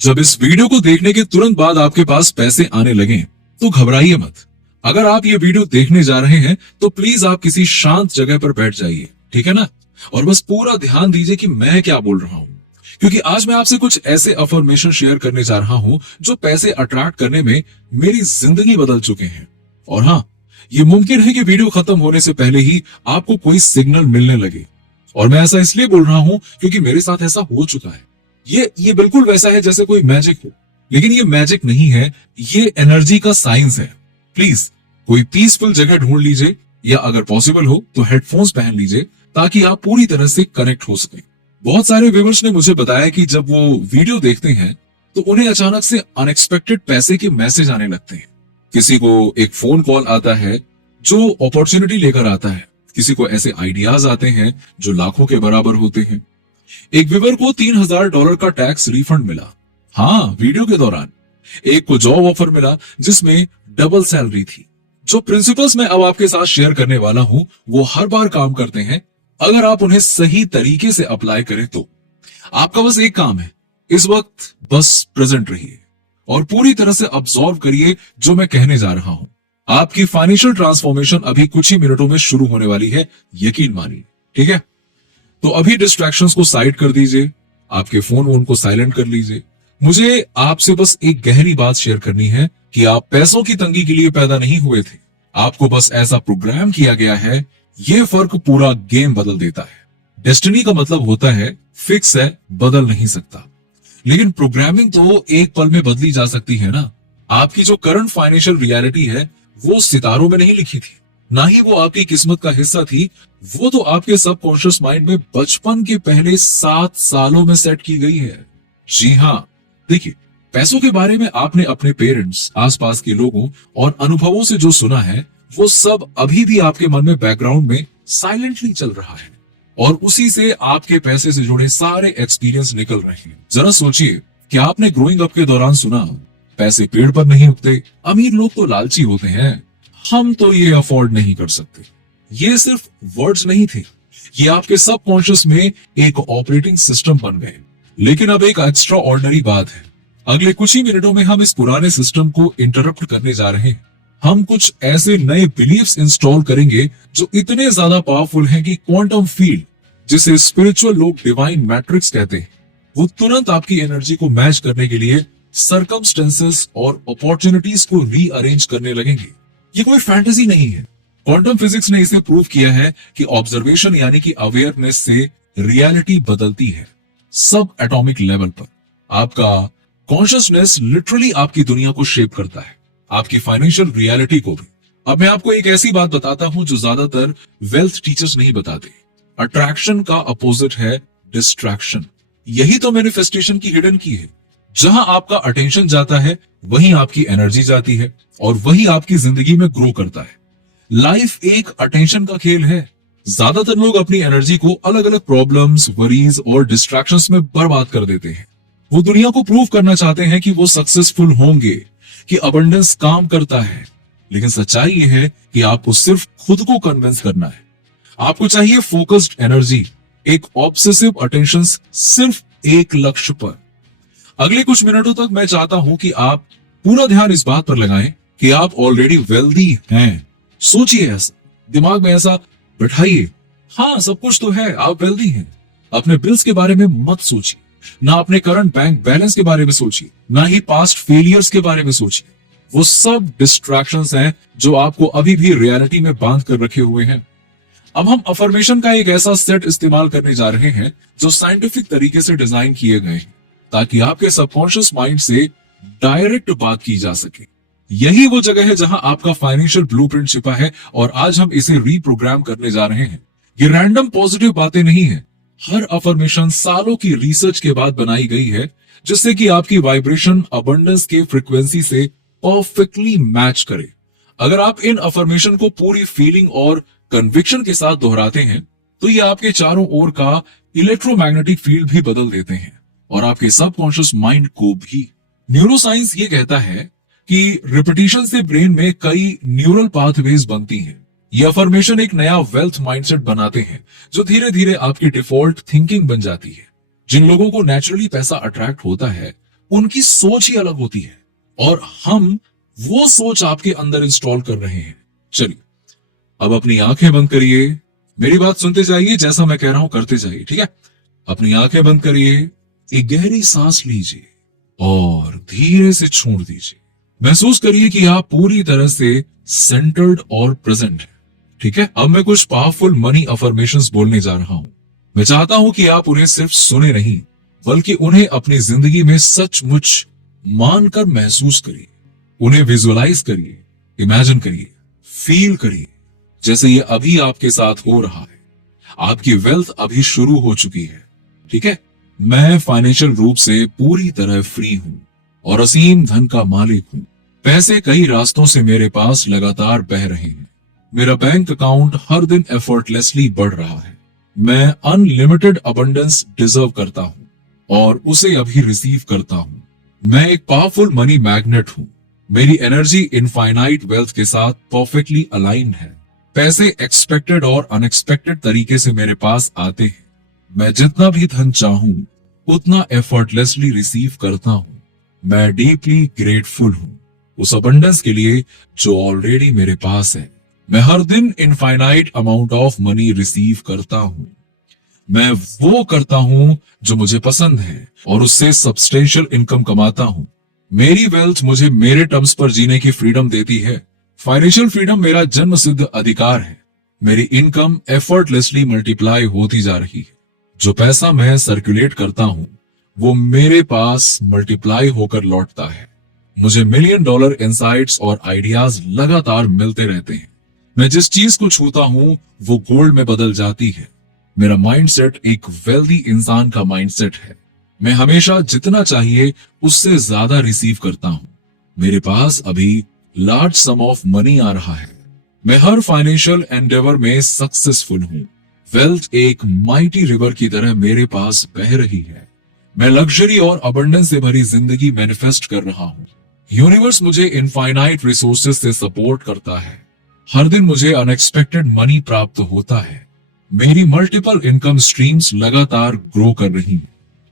जब इस वीडियो को देखने के तुरंत बाद आपके पास पैसे आने लगे तो घबराइए मत। अगर आप ये वीडियो देखने जा रहे हैं तो प्लीज आप किसी शांत जगह पर बैठ जाइए, ठीक है ना? और बस पूरा ध्यान दीजिए कि मैं क्या बोल रहा हूं, क्योंकि आज मैं आपसे कुछ ऐसे अफर्मेशन शेयर करने जा रहा हूं जो पैसे अट्रैक्ट करने में मेरी जिंदगी बदल चुके हैं। और हाँ, ये मुमकिन है कि वीडियो खत्म होने से पहले ही आपको कोई सिग्नल मिलने लगे। और मैं ऐसा इसलिए बोल रहा हूं क्योंकि मेरे साथ ऐसा हो चुका है। ये बिल्कुल वैसा है जैसे कोई मैजिक हो, लेकिन ये मैजिक नहीं है, ये एनर्जी का साइंस है। प्लीज कोई पीसफुल जगह ढूंढ लीजिए, या अगर पॉसिबल हो तो हेडफोन्स पहन लीजिए ताकि आप पूरी तरह से कनेक्ट हो सके। बहुत सारे व्यूअर्स ने मुझे बताया कि जब वो वीडियो देखते हैं तो उन्हें अचानक से अनएक्सपेक्टेड पैसे के मैसेज आने लगते हैं। किसी को एक फोन कॉल आता है जो अपॉर्चुनिटी लेकर आता है, किसी को ऐसे आइडियाज आते हैं जो लाखों के बराबर होते हैं। एक व्यूअर को $3000 का टैक्स रिफंड मिला, हाँ, वीडियो के दौरान। एक को जॉब ऑफर मिला जिसमें डबल सैलरी थी। जो प्रिंसिपल्स मैं अब आपके साथ शेयर करने वाला हूं वो हर बार काम करते हैं अगर आप उन्हें सही तरीके से अप्लाई करें तो। आपका बस एक काम है, इस वक्त बस प्रेजेंट रहिए और पूरी तरह से अब्सॉर्व करिए जो मैं कहने जा रहा हूं। आपकी फाइनेंशियल ट्रांसफॉर्मेशन अभी कुछ ही मिनटों में शुरू होने वाली है, यकीन मानिए, ठीक है? तो अभी डिस्ट्रैक्शंस को साइड कर दीजिए, आपके फोन को साइलेंट कर लीजिए। मुझे आपसे बस एक गहरी बात शेयर करनी है कि आप पैसों की तंगी के लिए पैदा नहीं हुए थे। आपको बस ऐसा प्रोग्राम किया गया है। ये फर्क पूरा गेम बदल देता है। डेस्टिनी का मतलब होता है फिक्स है, बदल नहीं सकता, लेकिन प्रोग्रामिंग तो एक पल में बदली जा सकती है ना। आपकी जो करंट फाइनेंशियल रियलिटी है वो सितारों में नहीं लिखी थी, ना ही वो आपकी किस्मत का हिस्सा थी। वो तो आपके सबकॉन्शियस माइंड में बचपन के पहले 7 सालों में सेट की गई है। जी हाँ, देखिए, पैसों के बारे में आपने अपने पेरेंट्स, आसपास के लोगों और अनुभवों से जो सुना है वो सब अभी भी आपके मन में बैकग्राउंड में साइलेंटली चल रहा है, और उसी से आपके पैसे से जुड़े सारे एक्सपीरियंस निकल रहे हैं। जरा सोचिए कि आपने ग्रोइंग अप के दौरान सुना पैसे पेड़ पर नहीं उगते, अमीर लोग तो लालची होते हैं, हम तो ये अफोर्ड नहीं कर सकते। ये सिर्फ वर्ड्स नहीं थे, ये आपके सबकॉन्शियस में एक ऑपरेटिंग सिस्टम बन गए। लेकिन अब एक एक्स्ट्रा ऑर्डिनरी बात है, अगले कुछ ही मिनटों में हम इस पुराने सिस्टम को इंटरप्ट करने जा रहे हैं। हम कुछ ऐसे नए बिलीफ्स इंस्टॉल करेंगे जो इतने ज्यादा पावरफुल हैं कि क्वांटम फील्ड, जिसे स्पिरिचुअल लोग डिवाइन मैट्रिक्स कहते हैं, वो तुरंत आपकी एनर्जी को मैच करने के लिए सर्कमस्टेंसेस और अपॉर्चुनिटीज को रीअरेंज करने लगेंगे। ये कोई फैंटेसी नहीं है, क्वांटम फिजिक्स ने इसे प्रूव किया है कि ऑब्जर्वेशन यानी कि अवेयरनेस से रियलिटी बदलती है। सब एटॉमिक लेवल पर आपका कॉन्शियसनेस लिटरली आपकी दुनिया को शेप करता है, आपकी फाइनेंशियल रियलिटी को भी। अब मैं आपको एक ऐसी बात बताता हूं जो ज्यादातर वेल्थ टीचर्स नहीं बताते। अट्रैक्शन का अपोजिट है डिस्ट्रैक्शन। यही तो मैनिफेस्टेशन की हिडन की है। जहां आपका अटेंशन जाता है वहीं आपकी एनर्जी जाती है, और वही आपकी जिंदगी में ग्रो करता है। लाइफ एक अटेंशन का खेल है। ज्यादातर लोग अपनी एनर्जी को अलग अलग प्रॉब्लम्स, वरीज और डिस्ट्रैक्शंस में बर्बाद कर देते हैं। वो दुनिया को प्रूव करना चाहते हैं कि वो सक्सेसफुल होंगे, कि अबंडेंस काम करता है। लेकिन सच्चाई ये है कि आपको सिर्फ खुद को कन्विंस करना है। आपको चाहिए फोकस्ड एनर्जी, एक ऑब्सेसिव अटेंशन सिर्फ एक लक्ष्य पर। अगले कुछ मिनटों तक मैं चाहता हूं कि आप पूरा ध्यान इस बात पर लगाएं कि आप ऑलरेडी वेल्दी हैं। सोचिए ऐसा, दिमाग में ऐसा बैठाइए, हाँ, सब कुछ तो है, आप वेल्दी हैं। अपने बिल्स के बारे में मत सोचिए, ना अपने करंट बैंक बैलेंस के बारे में सोचिए, ना ही पास्ट फेलियर्स के बारे में सोचिए। वो सब डिस्ट्रैक्शंस हैं जो आपको अभी भी रियलिटी में बांध कर रखे हुए हैं। अब हम अफर्मेशन का एक ऐसा सेट इस्तेमाल करने जा रहे हैं जो साइंटिफिक तरीके से डिजाइन किए गए हैं, ताकि आपके सबकॉन्शियस माइंड से डायरेक्ट बात की जा सके। यही वो जगह है जहां आपका फाइनेंशियल ब्लूप्रिंट छिपा है, और आज हम इसे रीप्रोग्राम करने जा रहे हैं। ये रैंडम पॉजिटिव बातें नहीं है। हर अफर्मेशन सालों की रिसर्च के बाद बनाई गई है, जिससे कि आपकी वाइब्रेशन अबंडेंस के फ्रीक्वेंसी से परफेक्टली मैच करे। अगर आप इन अफर्मेशन को पूरी फीलिंग और कन्विक्शन के साथ दोहराते हैं तो ये आपके चारों ओर का इलेक्ट्रोमैग्नेटिक फील्ड भी बदल देते हैं, और आपके सबकॉन्शियस माइंड को भी। न्यूरोसाइंस ये कहता है कि रिपीटिशन से ब्रेन में कई न्यूरल पाथवेज बनती हैं। ये अफर्मेशन एक नया वेल्थ माइंडसेट बनाते हैं जो धीरे धीरे आपकी डिफॉल्ट थिंकिंग बन जाती है। जिन लोगों को नेचुरली पैसा अट्रैक्ट होता है उनकी सोच ही अलग होती है और हम वो सोच आपके अंदर इंस्टॉल कर रहे हैं। चलिए अब अपनी आंखें बंद करिए, मेरी बात सुनते जाइए, जैसा मैं कह रहा हूं करते जाइए, ठीक है। अपनी आंखें बंद करिए, एक गहरी सांस लीजिए और धीरे से छोड़ दीजिए। महसूस करिए कि आप पूरी तरह से सेंटर्ड और प्रेजेंट हैं, ठीक है। अब मैं कुछ पावरफुल मनी अफर्मेशंस बोलने जा रहा हूं। मैं चाहता हूं कि आप उन्हें सिर्फ सुने नहीं, बल्कि उन्हें अपनी जिंदगी में सचमुच मानकर महसूस करिए। उन्हें विजुअलाइज करिए, इमेजिन करिए, फील करिए जैसे ये अभी आपके साथ हो रहा है। आपकी वेल्थ अभी शुरू हो चुकी है, ठीक है। मैं फाइनेंशियल रूप से पूरी तरह फ्री हूं और असीम धन का मालिक हूं। पैसे कई रास्तों से मेरे पास लगातार बह रहे हैं। मेरा बैंक अकाउंट हर दिन एफर्टलेसली बढ़ रहा है। मैं अनलिमिटेड अबंडेंस डिजर्व करता हूं और उसे अभी रिसीव करता हूं। मैं एक पावरफुल मनी मैग्नेट हूं। मेरी एनर्जी इनफाइनाइट वेल्थ के साथ परफेक्टली अलाइंड है। पैसे एक्सपेक्टेड और अनएक्सपेक्टेड तरीके से मेरे पास आते हैं। मैं जितना भी धन चाहूं उतना एफर्टलेसली रिसीव करता हूं। मैं डीपली ग्रेटफुल हूं उस अबंडेंस के लिए जो ऑलरेडी मेरे पास है। मैं हर दिन infinite amount of money receive करता हूं। मैं वो करता हूं जो मुझे पसंद है और उससे सब्सटेंशियल इनकम कमाता हूं। मेरी वेल्थ मुझे मेरे टर्म्स पर जीने की फ्रीडम देती है। फाइनेंशियल फ्रीडम मेरा जन्म सिद्ध अधिकार है। मेरी इनकम एफर्टलेसली मल्टीप्लाई होती जा रही है। जो पैसा मैं सर्कुलेट करता हूं वो मेरे पास मल्टीप्लाई होकर लौटता है। मुझे $1 मिलियन इंसाइट्स और आइडियाज लगातार मिलते रहते हैं। मैं जिस चीज को छूता हूं वो गोल्ड में बदल जाती है। मेरा माइंडसेट एक वेल्दी इंसान का माइंडसेट है। मैं हमेशा जितना चाहिए उससे ज्यादा रिसीव करता हूं। मेरे पास अभी लार्ज सम ऑफ मनी आ रहा है। मैं हर फाइनेंशियल एंडेवर में सक्सेसफुल हूं। वेल्थ एक माइटी रिवर की तरह मेरे पास बह रही है। मैं लग्जरी और अबंडेंस से भरी जिंदगी मैनिफेस्ट कर रहा हूं। यूनिवर्स मुझे इनफाइनाइट रिसोर्सेज से सपोर्ट करता है। हर दिन मुझे अनएक्सपेक्टेड मनी प्राप्त होता है। मेरी मल्टीपल इनकम स्ट्रीम्स लगातार ग्रो कर रही हैं।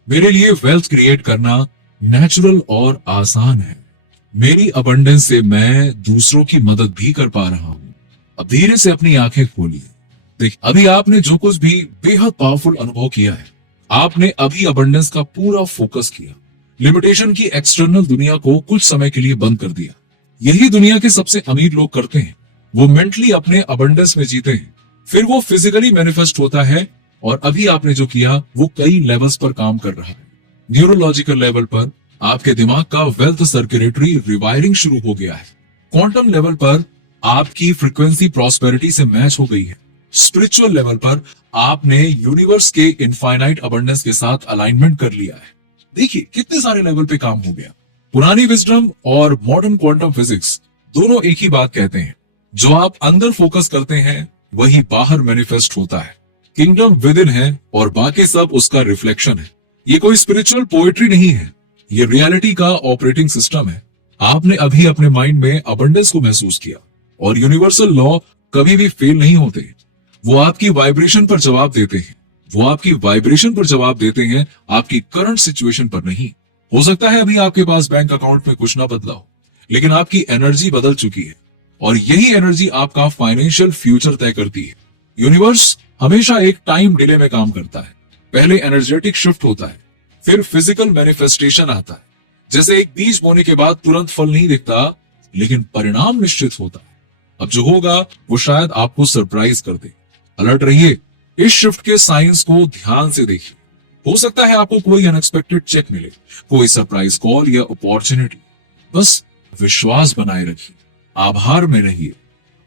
मेरे लिए वेल्थ क्रिएट करना नेचुरल और आसान है। मेरी अबंडेंस से मैं दूसरों की मदद भी कर पा रहा हूं। अब धीरे से अपनी आंखें खोलिए। देख, अभी आपने जो कुछ भी बेहद पावरफुल अनुभव किया है, आपने अभी अबंडेंस का पूरा फोकस किया। लिमिटेशन की एक्सटर्नल दुनिया को कुछ समय के लिए बंद कर दिया। यही दुनिया के सबसे अमीर लोग करते हैं। वो मेंटली अपने अबंडेंस में जीते हैं, फिर वो फिजिकली मैनिफेस्ट होता है। और अभी आपने जो किया वो कई लेवल्स पर काम कर रहा है। न्यूरोलॉजिकल लेवल पर आपके दिमाग का वेल्थ सर्कुलेटरी रिवायरिंग शुरू हो गया है। क्वांटम लेवल पर आपकी फ्रीक्वेंसी प्रॉस्पेरिटी से मैच हो गई है। स्पिरिचुअल लेवल पर आपने यूनिवर्स के इनफाइनाइट अबंडेंस के साथ अलाइनमेंट कर लिया है। देखिए कितने सारे लेवल पे काम हो गया। पुरानी विजडम और मॉडर्न क्वांटम फिजिक्स दोनों एक ही बात कहते हैं। जो आप अंदर फोकस करते हैं वही बाहर मैनिफेस्ट होता है। किंगडम विद इन है और बाकी सब उसका रिफ्लेक्शन है। ये कोई स्पिरिचुअल पोएट्री नहीं है, ये रियलिटी का ऑपरेटिंग सिस्टम है। आपने अभी अपने माइंड में अबंडेंस को महसूस किया और यूनिवर्सल लॉ कभी भी फेल नहीं होते। वो आपकी वाइब्रेशन पर जवाब देते हैं। वो आपकी वाइब्रेशन पर जवाब देते हैं, आपकी करंट सिचुएशन पर नहीं। हो सकता है अभी आपके पास बैंक अकाउंट में कुछ ना बदला हो, लेकिन आपकी एनर्जी बदल चुकी है और यही एनर्जी आपका फाइनेंशियल फ्यूचर तय करती है। यूनिवर्स हमेशा एक टाइम डिले में काम करता है। पहले एनर्जेटिक शिफ्ट होता है, फिर फिजिकल मैनिफेस्टेशन आता है। जैसे एक बीज बोने के बाद तुरंत फल नहीं दिखता, लेकिन परिणाम निश्चित होता है। अब जो होगा वो शायद आपको सरप्राइज कर दे। अलर्ट रहिए, इस शिफ्ट के साइंस को ध्यान से देखिए। हो सकता है आपको कोई अनएक्सपेक्टेड चेक मिले, कोई सरप्राइज कॉल या अपॉर्चुनिटी। बस विश्वास बनाए रखिए, आभार में रहिए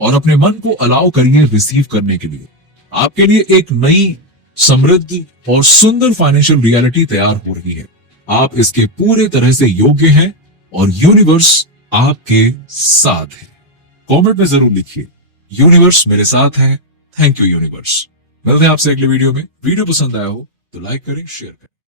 और अपने मन को अलाउ करिए रिसीव करने के लिए। आपके लिए एक नई समृद्ध और सुंदर फाइनेंशियल रियलिटी तैयार हो रही है। आप इसके पूरे तरह से योग्य हैं और यूनिवर्स आपके साथ है। कमेंट में जरूर लिखिए, यूनिवर्स मेरे साथ है। Thank you universe. मिलते हैं आपसे अगले वीडियो में। वीडियो पसंद आया हो तो लाइक करें, शेयर करें।